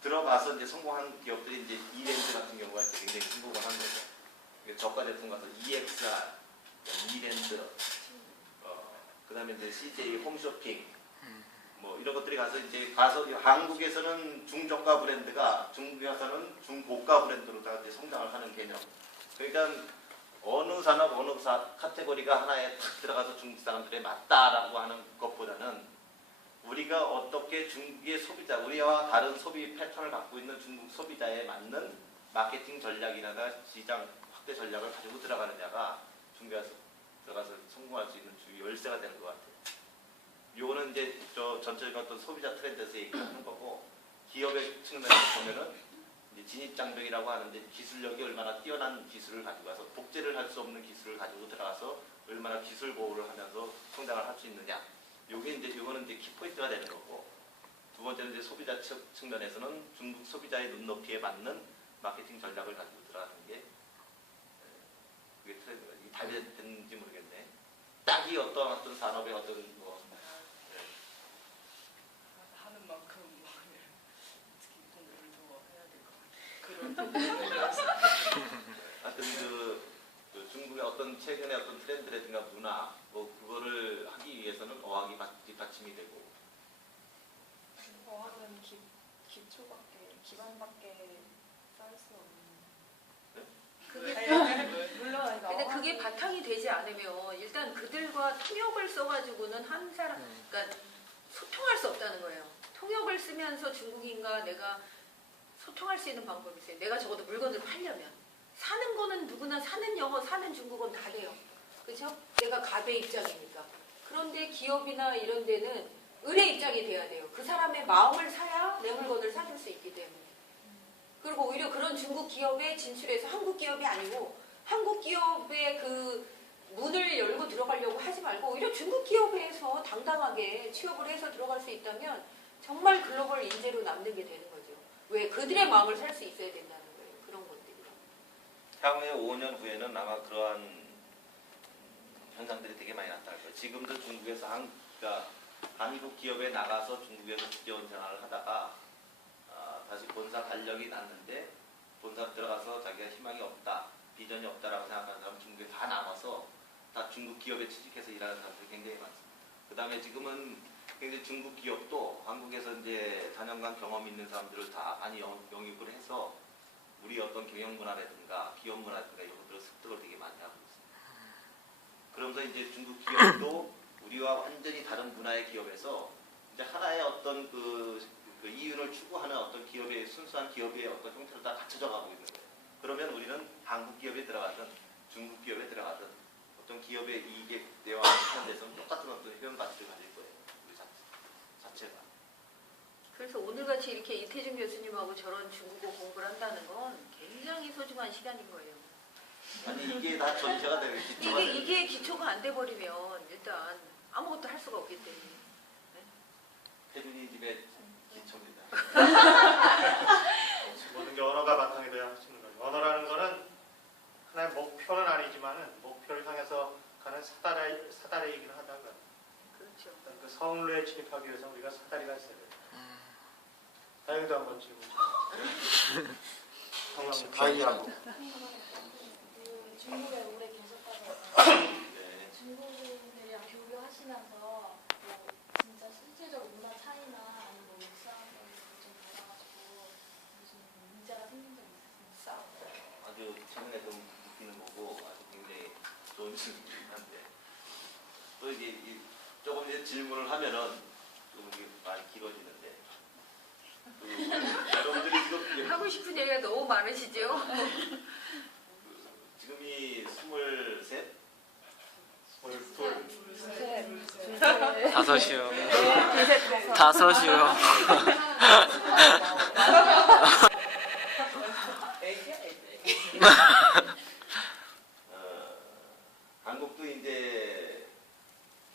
들어가서 이제 성공한 기업들이 이제 이랜드 같은 경우가 이제 굉장히 성공을 하는 거죠. 저가 제품 가서 EXR, 이랜드, 그다음에 이제 CJ 홈쇼핑, 뭐 이런 것들이 가서 한국에서는 중저가 브랜드가 중국에 가서는 중고가 브랜드로 다 이제 성장을 하는 개념. 그러니까 어느 산업 어느 카테고리가 하나에 딱 들어가서 중국 사람들에 맞다라고 하는 것보다는 우리가 어떻게 중국의 소비자, 우리와 다른 소비 패턴을 갖고 있는 중국 소비자에 맞는 마케팅 전략이나 시장 확대 전략을 가지고 들어가느냐가 중국에 들어가서 성공할 수 있는 주요 열쇠가 되는 것 같아요. 요거는 이제 저 전체적인 어떤 소비자 트렌드에서 얘기하는 거고 기업의 측면에서 보면은 진입장벽이라고 하는데 기술력이 얼마나 뛰어난 기술을 가지고 와서 복제를 할 수 없는 기술을 가지고 들어가서 얼마나 기술 보호를 하면서 성장을 할 수 있느냐. 요거는 이제 키포인트가 되는 거고 두 번째는 이제 소비자 측면에서는 중국 소비자의 눈높이에 맞는 마케팅 전략을 가지고 들어가는 게 그게 트렌드가 다 됐는지 모르겠네. 딱이 어떤 산업의 어떤 기반밖에 쌓을 수 없는. 그게 물론 근데 그게 바탕이 되지 않으면 일단 그들과 통역을 써가지고는 한 사람, 그러니까 소통할 수 없다는 거예요. 통역을 쓰면서 중국인과 내가 소통할 수 있는 방법이 있어요. 내가 적어도 물건을 팔려면 사는 거는 누구나 사는 영어, 사는 중국어는 다 돼요. 그렇죠? 내가 갑의 입장이니까. 그런데 기업이나 이런 데는 을의 입장이 돼야 돼요. 그 사람의 마음을 사야 내 물건을 사줄 수 있기 때문에. 그리고 오히려 그런 중국 기업에 진출해서 한국 기업이 아니고 한국 기업의 그 문을 열고 들어가려고 하지 말고 오히려 중국 기업에서 당당하게 취업을 해서 들어갈 수 있다면 정말 글로벌 인재로 남는 게 되는 거죠. 왜? 그들의 마음을 살 수 있어야 된다는 거예요. 그런 것들이. 향후에 5년 후에는 아마 그러한 현상들이 되게 많이 나타날 거예요. 지금도 중국에서 그러니까 한국 기업에 나가서 중국에서 직원 생활을 하다가 다시 본사 달력이 났는데 본사 들어가서 자기가 희망이 없다, 비전이 없다라고 생각하는 사람 중국에 다 남아서 다 중국 기업에 취직해서 일하는 사람들이 굉장히 많습니다. 그 다음에 지금은 굉장히 중국 기업도 한국에서 이제 4년간 경험 있는 사람들을 다 많이 영입을 해서 우리 어떤 경영 문화라든가 기업 문화라든가 이런 것들을 습득을 되게 많이 하고 있습니다. 그러면서 이제 중국 기업도 우리와 완전히 다른 문화의 기업에서 이제 하나의 어떤 그 이윤을 추구하는 어떤 기업의 순수한 기업의 어떤 형태로 다 갖춰져 가고 있는 거예요. 그러면 우리는 한국 기업에 들어가든 중국 기업에 들어가든 어떤 기업의 이익에 대화하는 데서는 똑같은 어떤 회원 가치를 가질 거예요. 우리 자체가. 그래서 오늘같이 이렇게 이태준 교수님하고 저런 중국어 공부를 한다는 건 굉장히 소중한 시간인 거예요. 아니 이게 다 전체가 되고 기초가 되고 이게 기초가 안 돼버리면 일단 아무것도 할 수가 없기 때문에. 태준이 집의 기초입니다. 모든 게 언어가 바탕이 돼야 하시는 거예요. 언어라는 거는 하나의 목표는 아니지만은 목표를 향해서 가는 사다리이긴 하다가 그렇죠. 어떤 그 성루에 진입하기 위해서 우리가 사다리가 있어야 돼요. 다행히도 한번 질문. 가위 한번. 그 중국에 오래 계셨다고 네. 중국인들이랑 교류하시면서 뭐 진짜 실질적으로 문화 차이나 아니면 뭐 역사적인 좀 달라가지고 무슨 문제가 생긴 적 있으세요? 아주 최근에 좀 느끼는 거고 아주 굉장히 좋은 질문이긴 한데 또 이게 조금 이제 질문을 하면은 좀 이게 많이 길어지는데 여러분들이 지금 하고 싶은 얘기가 너무 많으시죠? 지금이 23? 22. 다섯이요. 다섯이요. 한국도 이제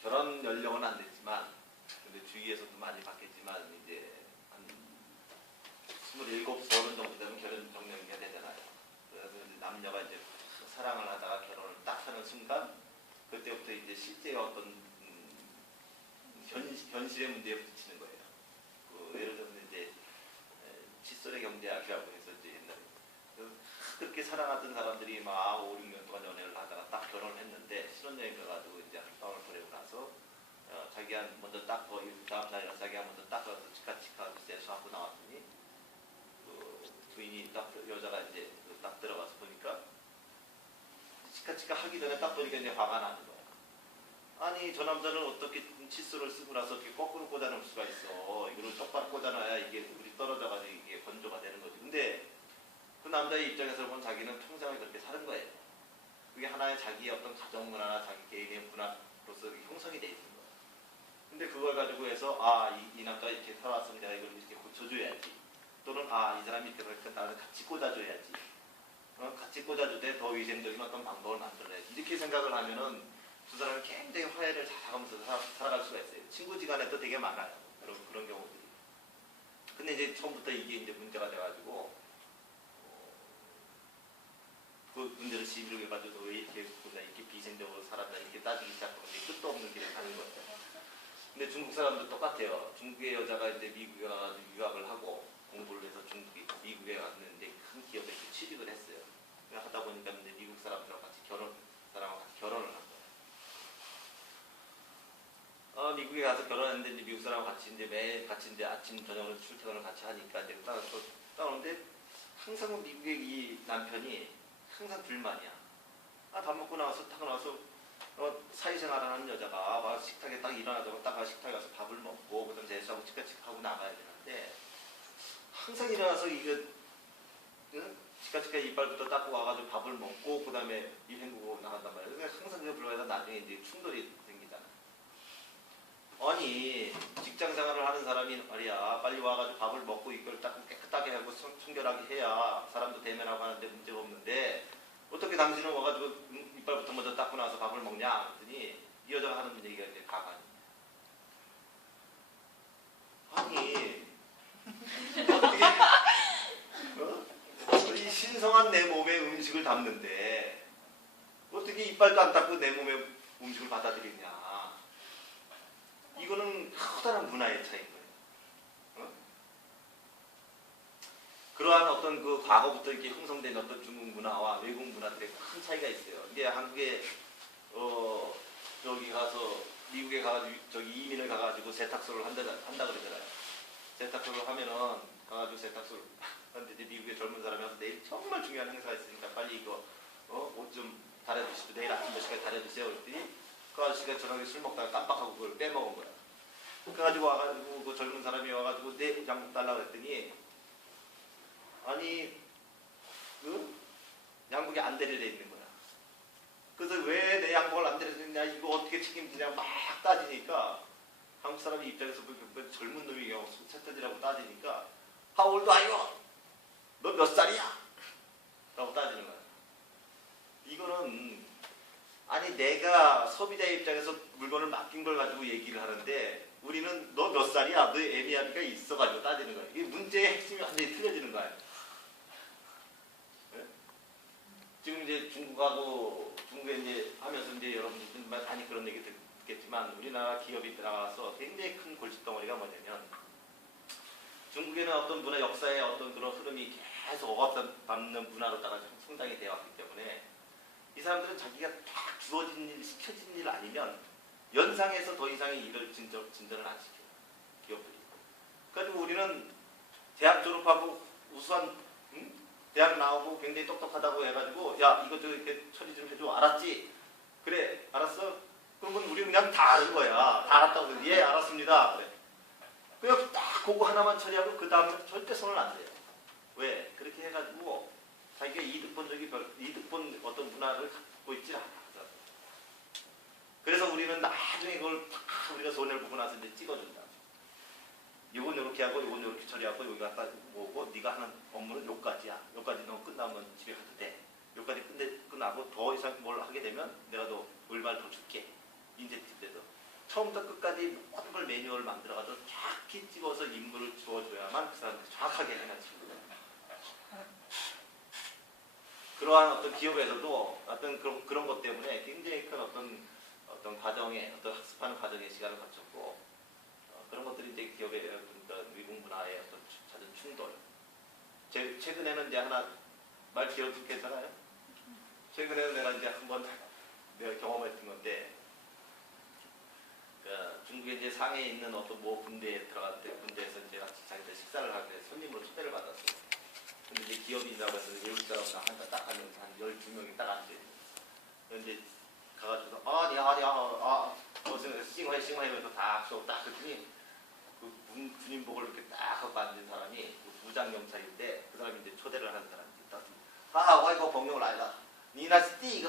결혼 연령은 안 됐지만 근데 주위에서도 많이 받겠지만 이제 한 27서른 정도 되면 결혼 정년기가 되잖아요. 그래서 남녀가 이제 사랑을 하다가 결혼을 딱 하는 순간 그때부터 이제 실제 어떤 현실의 문제에 부딪히는 거예요. 예를 들면 이제 칫솔의 경제학이라고 해서 이제 옛날에 그렇게 사랑하던 사람들이 막 5, 6년 동안 연애를 하다가 딱 결혼을 했는데 신혼여행 가가지고 이제 한밤을 보내고 나서 자기가 먼저 딱 다음 날이나 자기가 먼저 딱 가서 치카치카 세수하고 나왔더니 부인이 딱 여자가 이제 딱 들어가서 보니까 치카치카 하기 전에 딱 보니까 이제 화가 나는 거야. 아니 저 남자는 어떻게 칫솔을 쓰고 나서 어떻게 거꾸로 꽂아놓을 수가 있어. 이거를 똑바로 꽂아놔야 이게 물이 떨어져가지고 이게 건조가 되는 거지. 근데 그 남자의 입장에서 보면 자기는 평생을 그렇게 사는 거예요. 그게 하나의 자기의 어떤 가정 문화나 자기 개인의 문화로서 형성이 돼 있는 거예요. 근데 그걸 가지고 해서 이 남자가 이렇게 살아왔으면 내가 이걸 이렇게 고쳐줘야지. 또는 이 사람이 이렇게 나를 같이 꽂아줘야지. 같이 꽂아줄 때 더 위생적인 어떤 방법을 만들어내야지. 이렇게 생각을 하면은 두 사람이 굉장히 화해를 잘하면서 살아갈 수가 있어요. 친구지간에도 되게 많아요. 그런 경우들이. 근데 이제 처음부터 이게 이제 문제가 돼가지고 그 문제를 시비를 해가지고 왜 이렇게 비생적으로 살았다 이렇게 따지기 시작하면 끝도 없는 길에 가는 거죠. 근데 중국 사람도 똑같아요. 중국의 여자가 이제 미국에 가서 유학을 하고 공부를 해서 미국에 갔는데 큰 기업에 취직을 했어요. 하다 보니까 이제 미국 사람들하고 같이 결혼을 한 거예요. 미국에 가서 결혼했는데 이제 미국 사람하고 같이 이제 매일 같이 이제 아침 저녁으로 출퇴근을 같이 하니까 이제 따오는데 항상 미국의 이 남편이 항상 불만이야. 아, 밥 먹고 나와서 딱 나와서 사회생활하는 여자가 와서 식탁에 딱 일어나자고 딱 식탁에 가서 밥을 먹고 그다음 세수하고 치카치카하고 나가야 되는데 항상 일어나서 이거 응? 치카치카 이빨부터 닦고 와가지고 밥을 먹고 그다음에 입 헹구고 나간단 말이야. 그래서 항상 그게 불만해서 나중에 이제 충돌이 생기잖아. 아니 직장 생활을 하는 사람이 말이야 빨리 와가지고 밥을 먹고 이걸 닦고 깨끗하게 하고 청결하게 해야 사람도 대면하고 하는데 문제가 없는데 어떻게 당신은 와가지고 이빨부터 먼저 닦고 나서 밥을 먹냐 그랬더니 이 여자가 하는 얘기가 이제 가관이야. 아니 어떻게 이 신성한 내 몸에 음식을 담는데 어떻게 이빨도 안 닦고 내 몸에 음식을 받아들이냐. 이거는 커다란 문화의 차이인 거예요. 어? 그러한 어떤 그 과거부터 이렇게 형성된 어떤 중국 문화와 외국 문화들의 큰 차이가 있어요. 이게 한국에 저기 가서 미국에 가가지고 저기 이민을 가가지고 세탁소를 한다 그러잖아요. 세탁소를 하면은 가가지고 세탁소를 하는데 이제 미국의 젊은 사람이 와서 내일 정말 중요한 행사가 있으니까 빨리 이거 옷 좀 다려주시고 내일 아침 몇 시까지 다려주세요. 그랬더니 그 아저씨가 저녁에 술 먹다가 깜빡하고 그걸 빼먹은 거야. 그래가지고 와가지고 그 젊은 사람이 와가지고 내 양복 달라고 그랬더니 아니 그 양복이 안 데려져 있는 거야. 그래서 왜 내 양복을 안 데려져 있냐 이거 어떻게 책임지냐 막 따지니까 한국 사람의 입장에서 뭐 젊은 놈이 세탁이라고 따지니까 How old are you? 너 몇 살이야? 라고 따지는 거야. 이거는 아니 내가 소비자의 입장에서 물건을 맡긴 걸 가지고 얘기를 하는데 우리는 너 몇 살이야? 너 애미야비가 있어가지고 따지는 거야. 이게 문제의 핵심이 완전히 틀려지는 거야. 네? 지금 이제 중국에 이제 하면서 이제 여러분들 많이 그런 얘기 듣겠지만 우리나라 기업이 들어가서 굉장히 큰 골칫덩어리가 뭐냐면 중국에는 어떤 문화 역사의 어떤 그런 흐름이 계속 억압받는 문화로 따라 성장이 되어 왔기 때문에 이 사람들은 자기가 딱 주어진 일, 시켜진 일 아니면 연상해서 더 이상의 일을 진전을 안 시켜요. 기업들이. 그래가지고 우리는 대학 졸업하고 우수한 대학 나오고 굉장히 똑똑하다고 해가지고 야 이거 좀 이렇게 처리 좀 해줘. 알았지? 그래 알았어? 그러면 우리 그냥 다 아는 거야. 다 알았다고. 예 알았습니다. 그래. 그냥 딱 그거 하나만 처리하고 그 다음에 절대 손을 안 대요. 왜? 그렇게 해가지고 자기가 이득본 어떤 문화를 갖고 있지 않아. 그래서 우리는 나중에 그걸 다 우리가 손해를 보고 나서 이제 찍어준다. 요건 요렇게 하고 요건 요렇게 처리하고 여기 갖다 모으고 네가 하는 업무는 요까지야. 요까지 너 끝나면 집에 가도 돼. 요까지 끝나고 더 이상 뭘 하게 되면 내가 너 얼마를 더 줄게. 인센티브에서. 처음부터 끝까지 모든 걸 매뉴얼을 만들어가지고 쫙히 찍어서 임무를 주어줘야만 그 사람들이 정확하게 해야지. 그러한 어떤 기업에서도 어떤 그런 것 때문에 굉장히 큰 어떤 과정에 어떤 학습하는 과정의 시간을 거쳤고 그런 것들이 이제 기업의 어떤 미국 문화의 어떤 잦은 충돌. 최근에는 이제 하나 말 기억 듣겠잖아요. 최근에는 내가 이제 한번 내가 경험했던 건데 중국에 이제 상해에 있는 어떤 모 군대에 들어갔을 때 군대에서 이제 자기들 식사를 할 때 손님으로 초대를 받았어요. 근데 이제 기업인이라고 해서 외국 사람 딱 하면 한 12명이 딱 앉아있어요. 그런데 이제 가가지고 싱화해 그래서 딱 그랬더니 그 군인복을 이렇게 딱 하고 앉은 사람이 그 부장경찰인데 그 사람이 이제 초대를 하는 사람이外国朋友来了你那是第一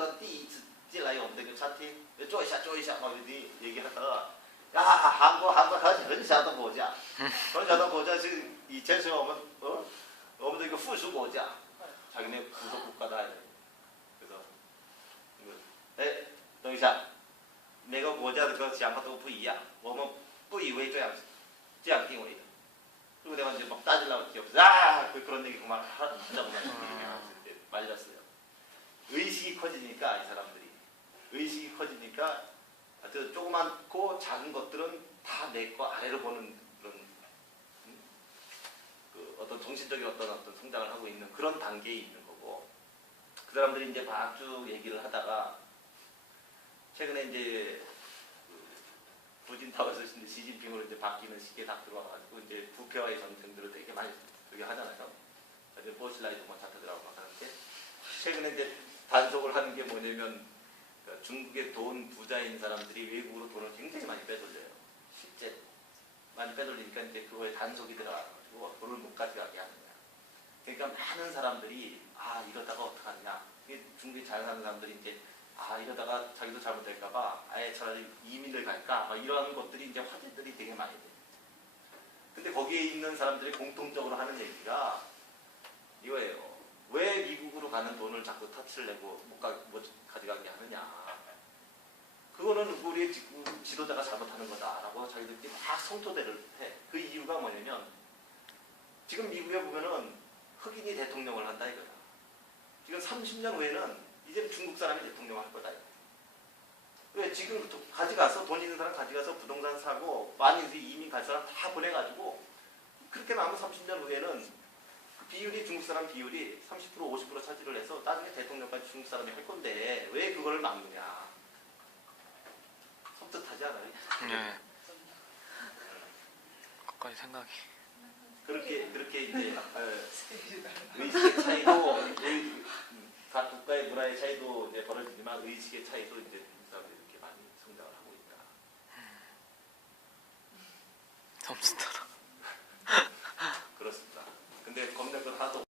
次进来我们这个餐厅坐一下막 이렇게 얘기하다가 야 한국很小的国家是以前是我们的一个附属国家 자기네 부속 국가다. 그래서等一下每个国家的想法都不一样我们不以为这样定为的. 그리고 내가 이제 막 따지려고 기억해서 그런 얘기 그만 하자고 말렸어요. 의식이 커지니까 이 사람들이 의식이 커지니까 조그맣고 작은 것들은 다 내 거 아래로 보는 그런 그 어떤 정신적인 어떤 성장을 하고 있는 그런 단계에 있는 거고 그 사람들이 이제 막 쭉 얘기를 하다가 최근에 이제 부진타오에서 시진핑으로 이제 바뀌는 시기에 딱 들어와가지고 이제 부패와의 전쟁들을 되게 많이 그게 하잖아요. 이제 보슬라이드 뭐 차트들하고 막 하는데 최근에 이제 단속을 하는 게 뭐냐면 그러니까 중국의 돈 부자인 사람들이 외국으로 돈을 굉장히 많이 빼돌려요. 실제 많이 빼돌리니까 이제 그거에 단속이 들어가가지고 돈을 못 가져가게 하는 거야. 그러니까 많은 사람들이 아 이러다가 어떡하냐. 이게 중국에 잘 사는 사람들이 이제 아 이러다가 자기도 잘못될까봐 아예 차라리 이민을 갈까 막 이런 것들이 이제 화제들이 되게 많이 돼요. 근데 거기에 있는 사람들이 공통적으로 하는 얘기가 이거예요. 왜 미국으로 가는 돈을 자꾸 탓을 내고 못 가져가게 하느냐. 그거는 우리 지도자가 잘못하는 거다라고 자기들끼리 막 성토대를 해. 그 이유가 뭐냐면 지금 미국에 보면은 흑인이 대통령을 한다 이거야. 지금 30년 후에는 이제 중국 사람이 대통령을 할 거다. 왜 지금 가져가서 돈 있는 사람 가져가서 부동산 사고 많이 이민 갈 사람 다 보내가지고 그렇게 남은 30년 후에는 그 비율이 중국 사람 비율이 30% 50% 차지를 해서 나중에 대통령까지 중국 사람이 할 건데 왜 그걸 막느냐. 섭섭하지 않아요? 네. 끝까지 생각이. 그렇게 이제 의식의 차이도 각 국가의 문화의 차이도 이제 벌어지지만 의식의 차이도 이제 중국 사람들이 이렇게 많이 성장을 하고 있다. 섭섭하다. 그렇습니다. 근데 검색은 하도